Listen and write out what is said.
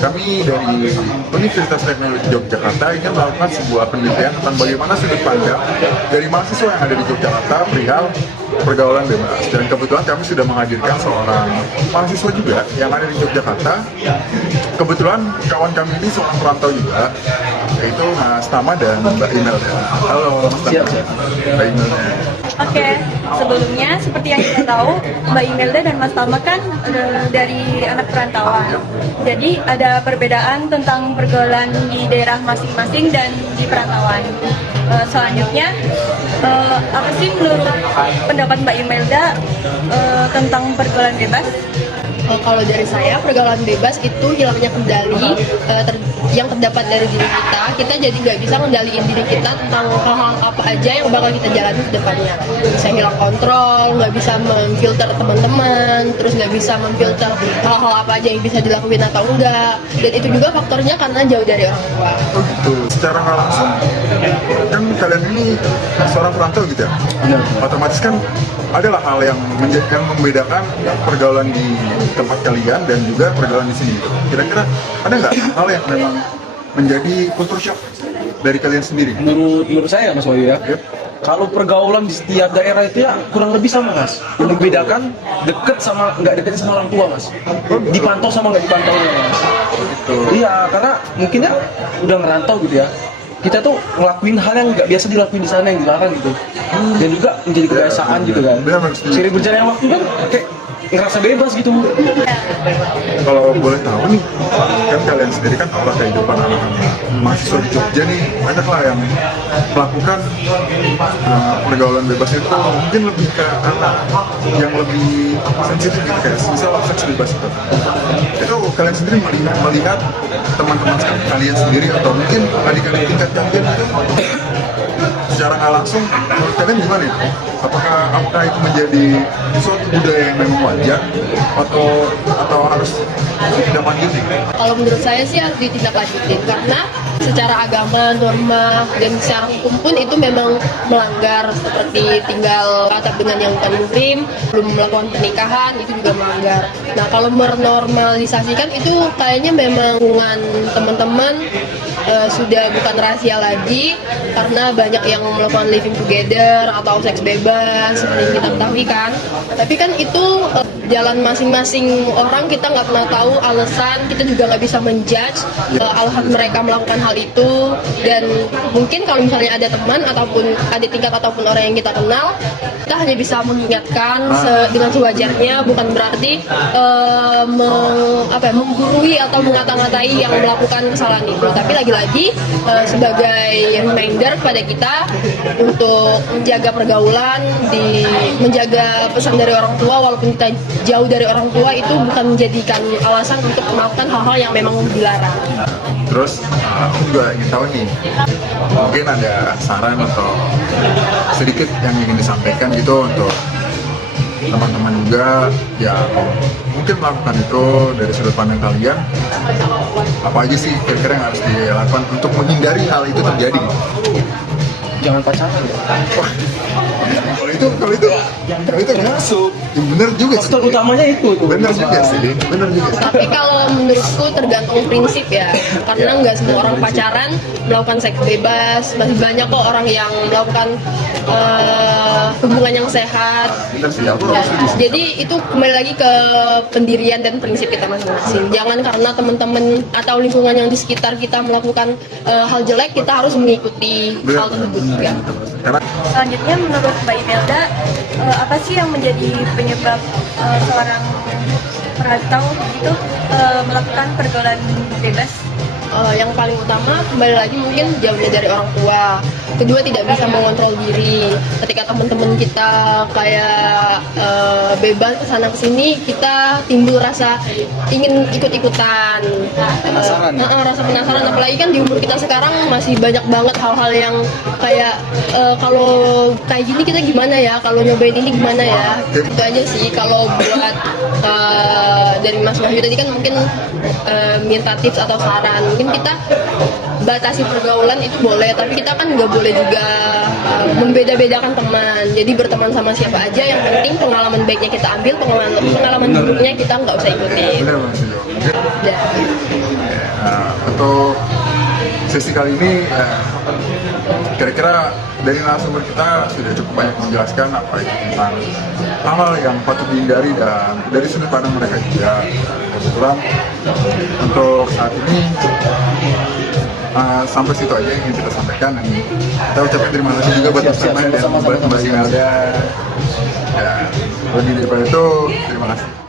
Kami dari Universitas Teknologi Yogyakarta ingin melakukan sebuah penelitian tentang bagaimana sudut pandang dari mahasiswa yang ada di Yogyakarta perihal pergaulan bebas. Dan kebetulan kami sudah menghadirkan seorang mahasiswa juga yang ada di Yogyakarta. Kebetulan kawan kami ini seorang perantau juga, yaitu Mas Tama dan Mbak Imelda. Halo Mas Tama. Mbak Imelda. Oke, sebelumnya seperti yang kita tahu, Mbak Imelda dan Mas Tama kan dari anak perantauan. Jadi ada perbedaan tentang pergaulan di daerah masing-masing dan di perantauan. Selanjutnya, apa sih menurut pendapat Mbak Imelda tentang pergaulan bebas? Kalau dari saya, pergaulan bebas itu hilangnya kendali yang terdapat dari diri kita. Kita jadi nggak bisa ngendaliin diri kita tentang hal-hal apa aja yang bakal kita jalani ke depannya. Bisa hilang kontrol, nggak bisa memfilter teman-teman, terus nggak bisa memfilter hal-hal apa aja yang bisa dilakuin atau enggak. Dan itu juga faktornya karena jauh dari orang tua. Oh gitu. Secara nggak langsung, kan kalian ini seorang perantau gitu ya? Benar. Otomatis kan adalah hal yang membedakan pergaulan di tempat kalian dan juga pergaulan di sini. Kira-kira ada nggak hal yang memang menjadi culture shock dari kalian sendiri? Menurut saya Mas Wahyu ya, Yep. kalau pergaulan di setiap daerah itu ya kurang lebih sama Mas. Yang membedakan deket sama nggak deket sama orang tua Mas. Dipantau sama nggak dipantau Mas. Gitu. Iya, karena mungkin ya udah ngerantau gitu ya. Kita tuh ngelakuin hal yang nggak biasa dilakuin di sana yang dilarang gitu. Dan juga menjadi kebiasaan gitu kan. Benar, Mas. Seiring berjalannya waktu kan kayak ngerasa bebas gitu. Kalau boleh tahu nih, kan kalian sendiri kan olah kehidupan anak-anak mahasiswa di Jogja nih, banyak lah yang melakukan pergaulan bebas itu mungkin lebih ke anak yang lebih sensitif gitu, kayak misalnya seks bebas itu kalian sendiri melihat teman-teman kalian sendiri atau mungkin adik-adik tingkat kalian itu secara nggak langsung menurut kalian gimana ya? Apakah itu menjadi suatu budaya yang memang wajar atau harus ditindaklanjuti? Kalau menurut saya sih harus ditindaklanjutin karena secara agama, norma, dan secara hukum pun itu memang melanggar, seperti tinggal atap dengan yang bukan muhrim, belum melakukan pernikahan, itu juga melanggar. Nah, kalau menormalisasikan itu kayaknya memang hubungan teman-teman sudah bukan rahasia lagi karena banyak yang melakukan living together atau seks bebas seperti yang kita ketahui kan. Tapi kan itu jalan masing-masing orang, kita nggak pernah tahu alasan, kita juga nggak bisa menjudge alasan mereka melakukan hal itu. Dan mungkin kalau misalnya ada teman ataupun adik tingkat ataupun orang yang kita kenal, kita hanya bisa mengingatkan dengan sewajarnya, bukan berarti menggurui atau mengata-ngatai yang melakukan kesalahan itu. Tapi lagi-lagi sebagai reminder kepada kita untuk menjaga pergaulan, menjaga pesan dari orang tua, walaupun kita jauh dari orang tua, itu bukan menjadikan alasan untuk melakukan hal-hal yang memang dilarang. Terus aku juga ingin tahu nih, mungkin ada saran atau sedikit yang ingin disampaikan gitu untuk teman-teman juga yang mungkin melakukan itu dari sudut pandang kalian. Apa aja sih kira-kira yang harus dilakukan untuk menghindari hal itu terjadi? Jangan pacaran. Wah, kalau itu masuk. Ya, bener juga sih. Faktor utamanya itu tuh. Bener juga sih. Bener juga sih. Tapi kalau menurutku tergantung prinsip ya, karena nggak semua orang pacaran melakukan seks bebas. Masih banyak kok orang yang melakukan hubungan yang sehat. Bener sih, aku Ya, setuju sih. jadi itu kembali lagi ke pendirian dan prinsip kita masing-masing. Jangan karena teman-teman atau lingkungan yang di sekitar kita melakukan hal jelek, kita harus mengikuti hal tersebut. Ya. Karena Selanjutnya menurut Mbak Imelda, apa sih yang menjadi penyebab seorang perantau itu melakukan pergaulan bebas? Yang paling utama kembali lagi mungkin jauhnya dari orang tua. Kedua, tidak bisa mengontrol diri. Ketika teman-teman kita kayak bebas kesana kesini, kita timbul rasa ingin ikut-ikutan. Rasa penasaran, apalagi kan di umur kita sekarang masih banyak banget hal-hal yang kayak kalau kayak gini kita gimana ya, kalau nyobain ini gimana ya. Itu aja sih. Kalau buat dari Mas Wahyu tadi kan mungkin minta tips atau saran, mungkin kita batasi pergaulan itu boleh, tapi kita kan nggak boleh juga membeda-bedakan teman. Jadi berteman sama siapa aja, yang penting pengalaman baiknya kita ambil, pengalaman buruknya kita nggak usah ikutin. bener Mas. Ya. untuk sesi kali ini kira-kira dari narasumber kita sudah cukup banyak menjelaskan apa itu tentang hal-hal yang patut dihindari dan dari sudut pandang mereka juga. Kebetulan untuk saat ini sampai situ aja yang kita sampaikan, dan kita ucapkan terima kasih juga buat teman-teman dan buat Mbak Imelda. Ya, lebih daripada itu, terima kasih.